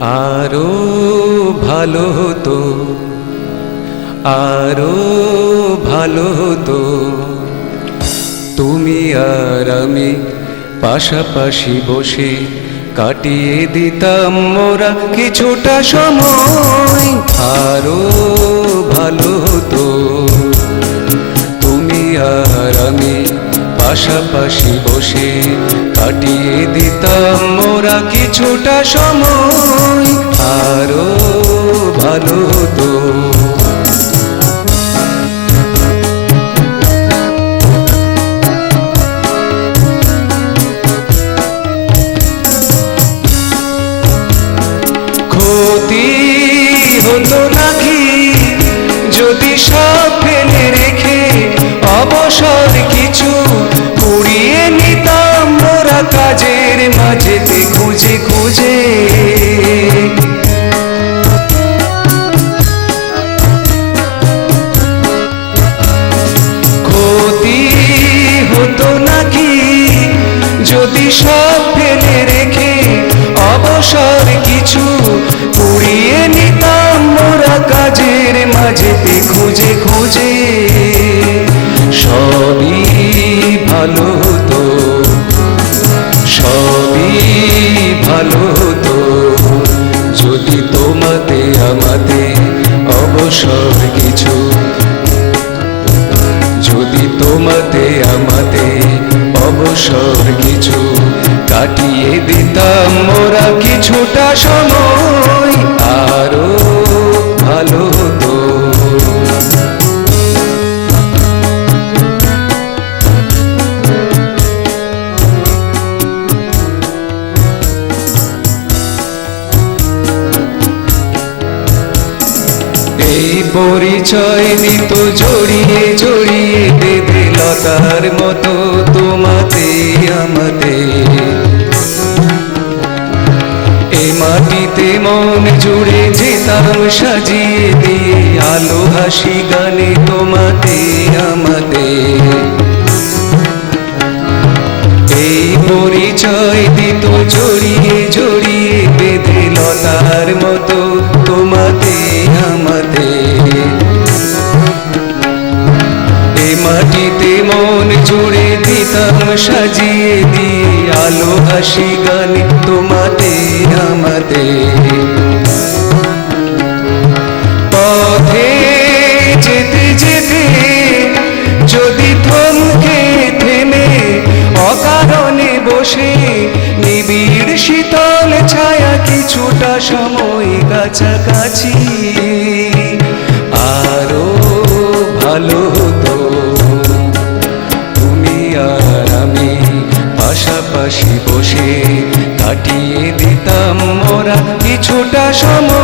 আরো ভালো হতো, আরো ভালো হতো তুমি আর আমি পাশাপাশি বসে কাটিয়ে দিতাম মোরা কিছুটা সময়। আরো ভালো হতো তুমি আর আমি পাশাপাশি বসে কাটিয়ে দিতাম মোরা কিছুটা সময়। আরো ভালো হতো। ক্ষতি হতো নাকি যদি সব ফেলে রেখে অবসর কিছু কুড়িয়ে নিতাম মোরা কাজের মাঝেতে খুঁজে খুঁজে। ক্ষতি হতো নাকি যদি সব ফেলে রেখে অবসর কিছু কুড়িয়ে নিতাম মোরা কাজের মাঝেতে খুঁজে খুঁজে। সবই ভালো হতো, সবই ভালো হতো যদি তোমাতে আমাতে অবসর কিছু, যদি তোমাতে আমাতে অবসর কিছু কাটিয়ে দিতাম মোরা কিছুটা সময়। আরো ভালো হতো। এই পরিচয় নিত জড়িয়ে জড়িয়ে বেঁধে লতার মতো তোমাতে আমাতে। এই মাটিতে মন জুড়ে যেতাম সাজিয়ে দিয়ে আলো হাসি গানে তোমাতে আমাতে। এই পরিচয় দিত জড়িয়ে জড়িয়ে বেঁধে লতার মতো তোমাতে আমাতে। এ মাটিতে মন জুড়ে দিতাম সাজিয়ে দিয়ে আলো হাসি গানে তোমাতে আমাতে। পথে যেতে যেতে যদি থমকে থেমে অকারণে বসে নিবিড় শীতল ছায়া কিছুটা সময় কাছাকাছি। আরো ভালো হতো তুমি আর আমি পাশাপাশি বসে কাটিয়ে দিতাম মোরা কিছুটা সময়।